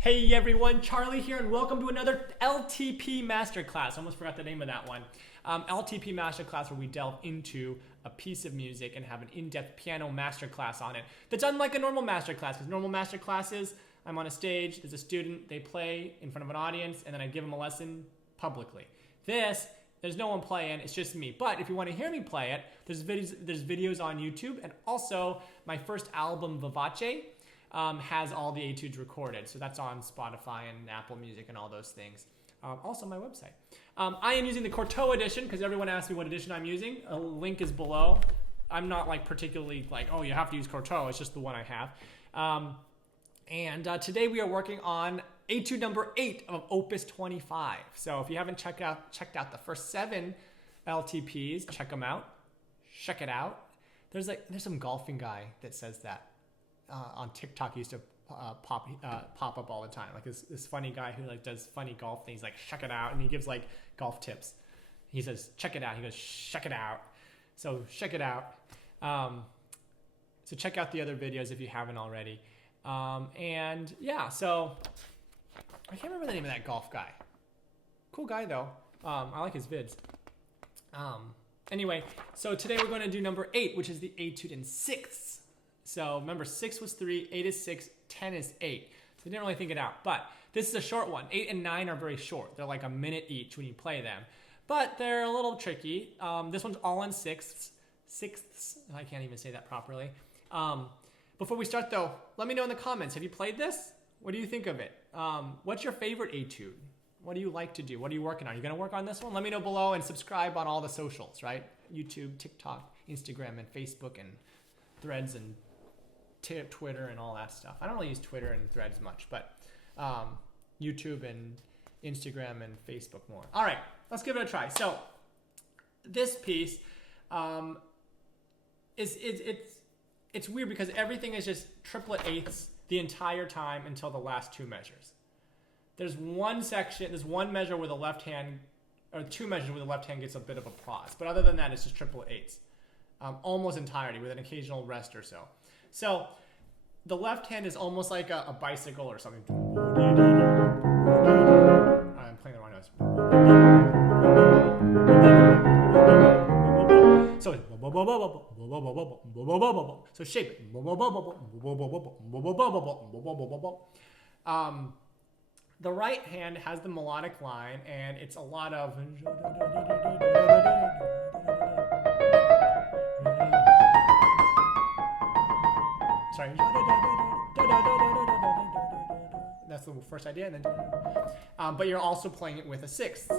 Hey everyone, Charlie here, and welcome to another LTP Masterclass. I almost forgot the name of that one. LTP Masterclass, where we delve into a piece of music and have an in-depth piano masterclass on it. That's unlike a normal masterclass, because normal masterclasses, I'm on a stage, there's a student, they play in front of an audience, and then I give them a lesson publicly. There's no one playing, it's just me. But if you want to hear me play it, there's videos on YouTube, and also my first album, Vivace, has all the etudes recorded. So that's on Spotify and Apple Music and all those things. Also my website. I am using the Cortot edition because everyone asks me what edition I'm using. A link is below. I'm not particularly oh, you have to use Cortot. It's just the one I have. Today we are working on etude number 8 of Opus 25. So if you haven't checked out the first 7 LTPs, check them out. Check it out. There's some golfing guy that says that. On TikTok, he used to pop up all the time. This funny guy who does funny golf things, check it out, and he gives golf tips. He says check it out. He goes check it out. So check it out. So check out the other videos if you haven't already. And yeah, so I can't remember the name of that golf guy. Cool guy though. I like his vids. Anyway, so today we're going to do number 8, which is the etude in sixths. So remember, 6 was 3, 8 is 6, 10 is 8. So I didn't really think it out. But this is a short one. 8 and 9 are very short. They're like a minute each when you play them. But they're a little tricky. This one's all in sixths. Sixths. I can't even say that properly. Before we start though, let me know in the comments. Have you played this? What do you think of it? What's your favorite etude? What do you like to do? What are you working on? Are you going to work on this one? Let me know below, and subscribe on all the socials, right? YouTube, TikTok, Instagram, and Facebook, and Threads, and Twitter and all that stuff. I don't really use Twitter and Threads much, but YouTube and Instagram and Facebook more. All right, let's give it a try. So this piece it's weird because everything is just triplet eighths the entire time until the last 2 measures. There's one measure where the left hand, or 2 measures where the left hand gets a bit of a pause, but other than that, it's just triplet eighths, almost entirety with an occasional rest or so. So the left hand is almost like a bicycle or something. I'm playing the wrong notes. So shape it. The right hand has the melodic line, and it's a lot of sorry. That's the first idea, and then but you're also playing it with a sixth.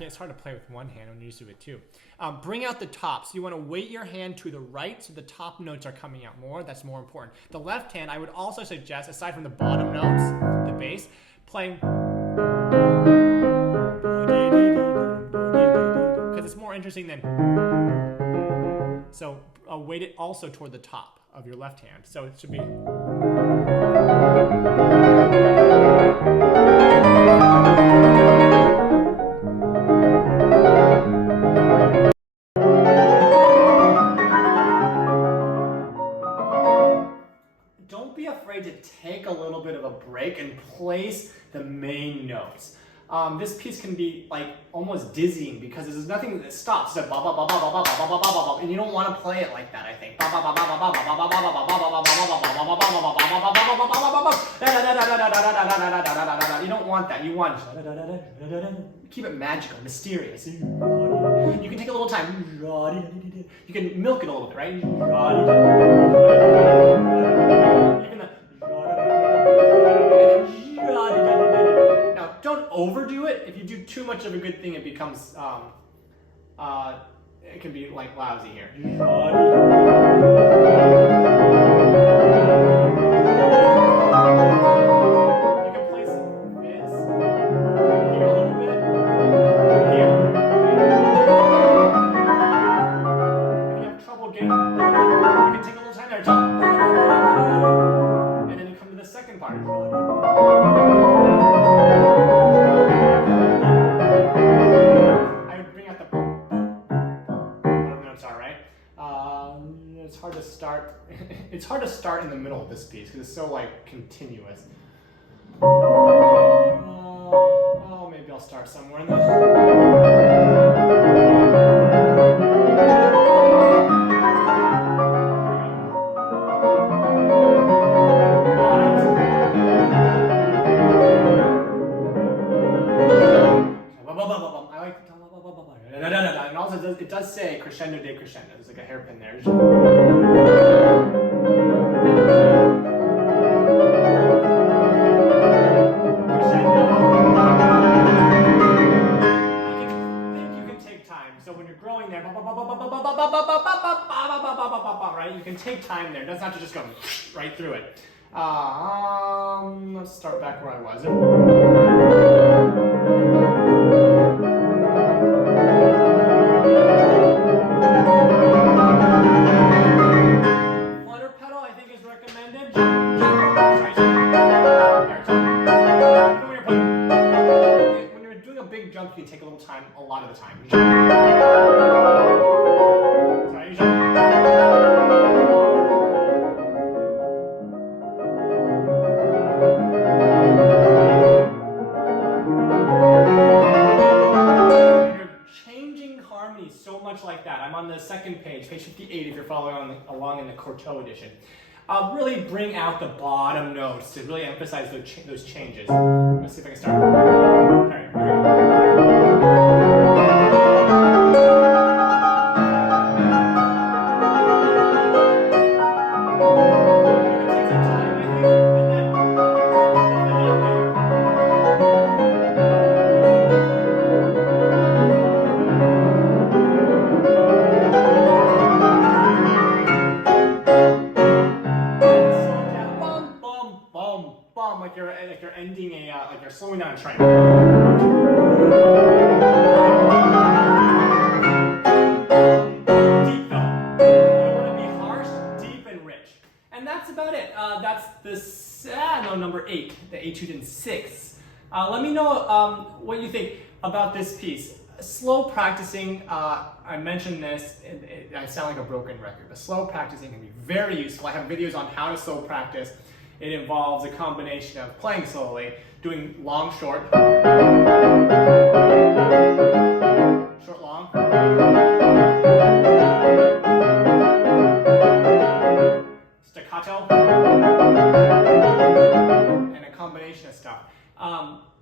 It's hard to play with one hand when you're used to it too. Bring out the top. So you want to weight your hand to the right so the top notes are coming out more. That's more important. The left hand, I would also suggest, aside from the bottom notes, the bass, playing because it's more interesting than. So weight it also toward the top of your left hand. So it should be. Don't be afraid to take a little bit of a break and place the main notes. This piece can be almost dizzying because there's nothing that stops. It's and you don't want to play it like that, I think. You don't want that. You want keep it magical, mysterious. You can take a little time. You can milk it a little bit, right? Don't overdo it. If you do too much of a good thing, it becomes it can be lousy here. You can play some this here a little bit. Here. If you have trouble getting, you can take a little time there. And then you come to the second part. it's hard to start. It's hard to start in the middle of this piece because it's so like continuous. Oh, maybe I'll start somewhere in the. And also it does say crescendo decrescendo. There's like a hairpin there. So when you're growing there, right? You can take time there. It doesn't have to just go right through it. Let's start back where I was. Flutter pedal, I think, is recommended. When you're doing a big jump, you can take a little time, a lot of the time. So much like that. I'm on the second page, page 58, if you're following along in the Cortot edition. Really bring out the bottom notes to really emphasize those changes. Let's see if I can start. All right, here we like you're ending a like you're slowing down a train. Deep though. You want to be harsh, deep, and rich. And that's about it. That's number 8, the Etude in 6. Let me know what you think about this piece. Slow practicing, I mentioned this, I sound like a broken record, but slow practicing can be very useful. I have videos on how to slow practice. It involves a combination of playing slowly, doing long, short, short, long, staccato, and a combination of stuff.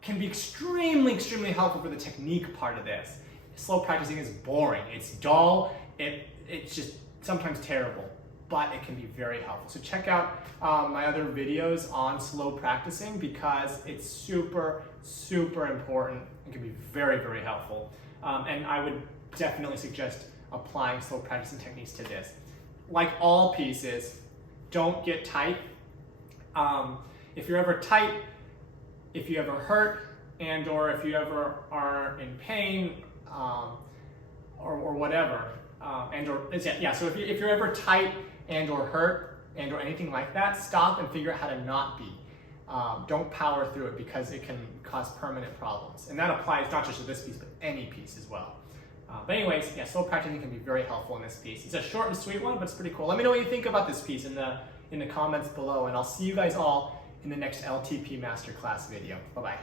Can be extremely helpful for the technique part of this. Slow practicing is boring, it's dull, it's just sometimes terrible, but it can be very helpful. So check out my other videos on slow practicing because it's super important and can be very helpful. And I would definitely suggest applying slow practicing techniques to this. Like all pieces, don't get tight. If you're ever tight, if you ever hurt, and or if you ever are in pain, or whatever, so if you're ever tight and or hurt and or anything like that, stop and figure out how to not be. Don't power through it because it can cause permanent problems. And that applies not just to this piece, but any piece as well. But anyways, yeah, slow practicing can be very helpful in this piece. It's a short and sweet one, but it's pretty cool. Let me know what you think about this piece in the comments below, and I'll see you guys all in the next LTP Masterclass video. Bye-bye.